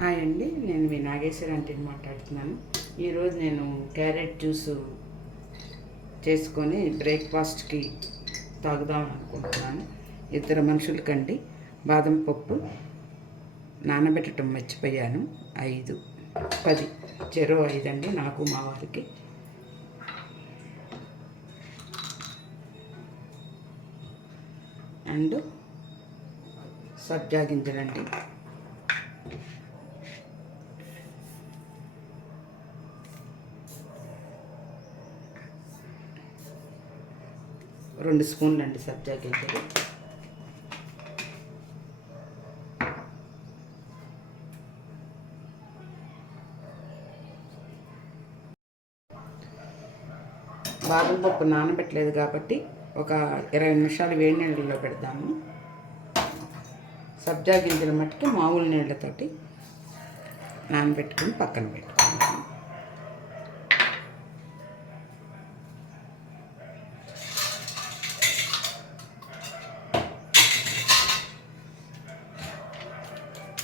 Hi అండి, నేను మీ నాగేశ్వరి ఆంటీని మాట్లాడుతున్నాను. ఈరోజు నేను క్యారెట్ జ్యూస్ చేసుకొని బ్రేక్ఫాస్ట్కి తాగుదాం అనుకుంటున్నాను. ఇద్దరు మనుషులకండి. బాదం పప్పు నానబెట్టడం మర్చిపోయాను. 10 చెరో 5 అండి, నాకు మా వారికి. అండ్ సబ్జా గింజలండి. రెండు స్పూన్లు అండి సబ్జా గింజలు. బాదం పప్పు నానబెట్టలేదు కాబట్టి ఒక 20 నిమిషాలు వేడి నీళ్ళలో పెడదాము. సబ్జా గింజల మట్టుకి మామూలు నీళ్ళతోటి నానబెట్టుకుని పక్కన పెట్టుకుంటాము.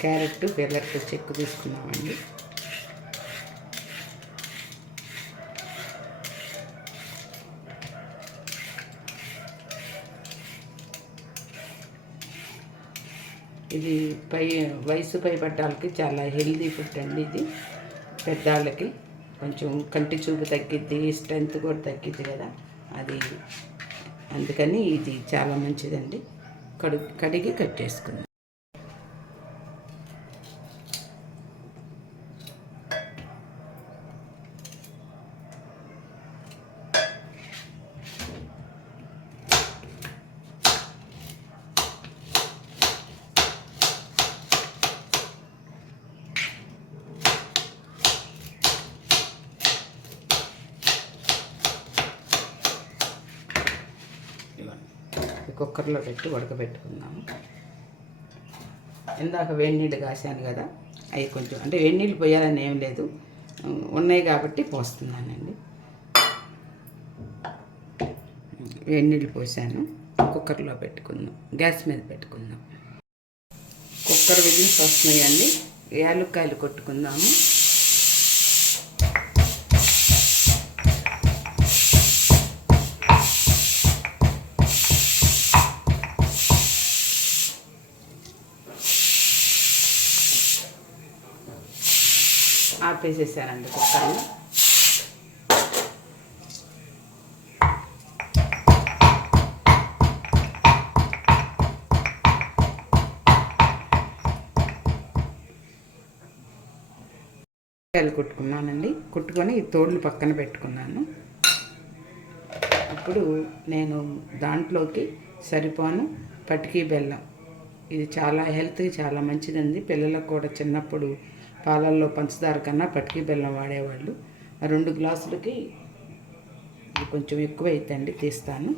క్యారెట్ బెల్లట్ చెక్కు తీసుకున్నామండి. ఇది వయసు పైబడ్డాలకి చాలా హెల్దీ ఫుడ్ అండి. ఇది పెద్దవాళ్ళకి కొంచెం కంటి చూపు తగ్గిద్ది, స్ట్రెంత్ కూడా తగ్గిద్ది కదా, అది అందుకని ఇది చాలా మంచిదండి. కడిగి కట్ చేసుకుందాం. కుక్కర్లో పెట్టి ఉడకబెట్టుకుందాము. ఇందాక వేడి నీళ్ళు కాసాను కదా, అవి కొంచెం అంటే వేడి నీళ్ళు పోయాలని ఏం లేదు, ఉన్నాయి కాబట్టి పోస్తున్నానండి. వేడి నీళ్ళు పోసాను. కుక్కర్లో పెట్టుకుందాం, గ్యాస్ మీద పెట్టుకుందాం. కుక్కర్ విజిల్స్ వస్తున్నాయండి. యాలుక్కాయలు కొట్టుకుందాము. ఆపేసేసానండి కుక్కర్ని. కుట్టుకున్నానండి. కుట్టుకొని ఈ తోళ్ళు పక్కన పెట్టుకున్నాను. ఇప్పుడు నేను దాంట్లోకి సరిపోను పటికీ బెల్లం. ఇది చాలా హెల్త్కి చాలా మంచిదండి. పిల్లలకు కూడా చిన్నప్పుడు పాలల్లో పంచదార కన్నా పటికీ బెల్లం వాడేవాళ్ళు. 2 గ్లాసులకి కొంచెం ఎక్కువ అవుతుందండి, తీస్తాను.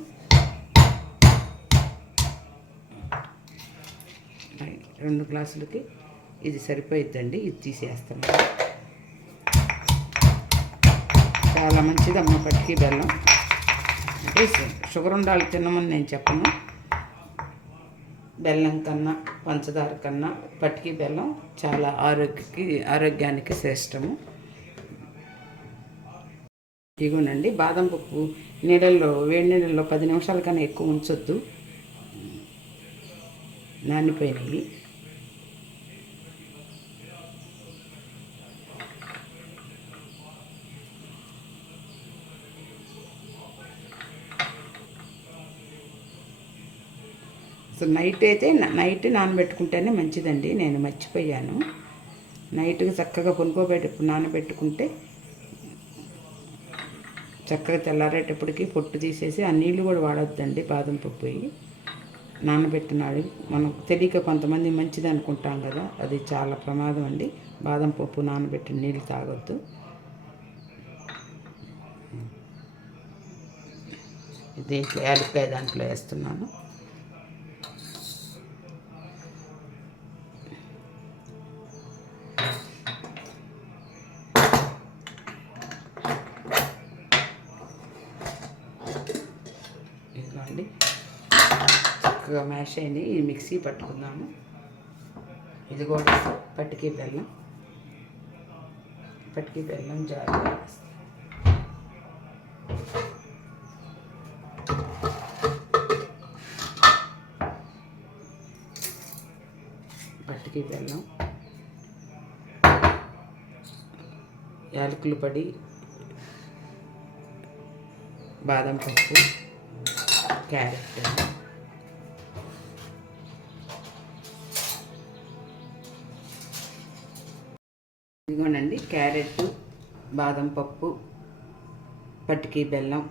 2 గ్లాసులకి ఇది సరిపోయిద్దండి, ఇది తీసేస్తాను. చాలా మంచిదమ్మా పటికీ బెల్లం. అంటే షుగర్ ఉండాలి తినమని నేను చెప్పను. బెల్లం కన్నా పంచదార కన్నా పటికీ బెల్లం చాలా ఆరోగ్యానికి శ్రేష్టము. ఇగోనండి, బాదం పప్పు వేడి నీళ్ళల్లో 10 నిమిషాల కన్నా ఎక్కువ ఉంచొద్దు, నానిపోయినవి. సో నైట్ నానబెట్టుకుంటేనే మంచిదండి. నేను మర్చిపోయాను. నైట్కి చక్కగా నానబెట్టుకుంటే చక్కగా తెల్లారేటప్పటికి పొట్టు తీసేసి ఆ నీళ్ళు కూడా వాడొద్దండి. బాదం పప్పు నానబెట్టినాడు మనకు తెలియక కొంతమంది మంచిది అనుకుంటాం కదా, అది చాలా ప్రమాదం అండి. బాదం పప్పు నానబెట్టిన నీళ్ళు తాగొద్దు. దీంట్లో యాలక్కాయ దాంట్లో వేస్తున్నాను. ఇదిగోండి, చక్కగా మ్యాష్ అయింది. ఈ మిక్సీ పట్టుకుందాము. ఇది కూడా పటికీ బెల్లం. పటికి బెల్లం జారుగా వేస్తాం. పటికి బెల్లం, యాలకుల పొడి, బాదం పప్పు, క్యారెట్, ఇదిగోనండి క్యారెట్, బాదం పప్పు, పటికి బెల్లం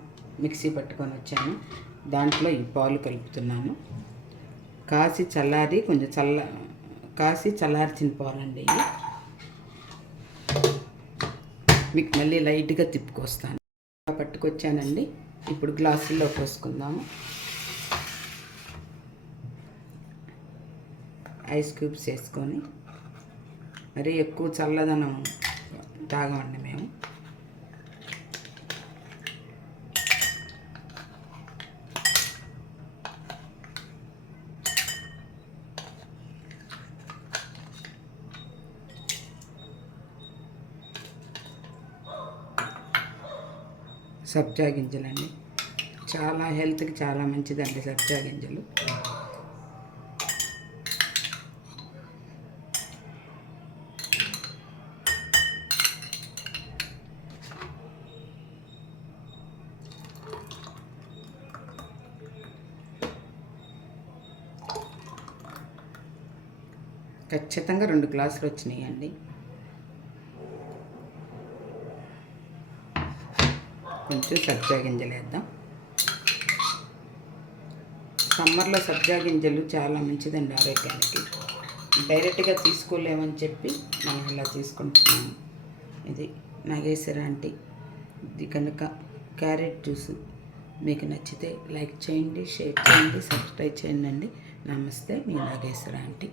మిక్సీ పట్టుకొని వచ్చాను. దాంట్లో ఈ పాలు కలుపుతున్నాను. కాసి చల్లార్చిన పాలండి ఇవి. మీకు మళ్ళీ లైట్గా తిప్పుకొస్తాను. పట్టుకొచ్చానండి. ఇప్పుడు గ్లాసుల్లో పోసుకుందాము. ఐస్ క్యూబ్స్ వేసుకొని, మరీ ఎక్కువ చల్లదనం తాగమండి మేము. సబ్జా గింజలండి, చాలా హెల్త్కి చాలా మంచిదండి సబ్జా గింజలు. ఖచ్చితంగా 2 గ్లాసులు వచ్చినాయండి. కొంచెం సబ్జా గింజలు వేద్దాం. సమ్మర్లో సబ్జా గింజలు చాలా మంచిదండి ఆరోగ్యానికి. డైరెక్ట్గా తీసుకోలేమని చెప్పి మనం ఇలా తీసుకుంటున్నాము. ఇది నాగేశ్వర ఆంటీ. ఇది కనుక క్యారెట్ జ్యూస్ మీకు నచ్చితే లైక్ చేయండి, షేర్ చేయండి, సబ్స్క్రైబ్ చేయండి అండి. నమస్తే, మీ నాగేశ్వర ఆంటీ.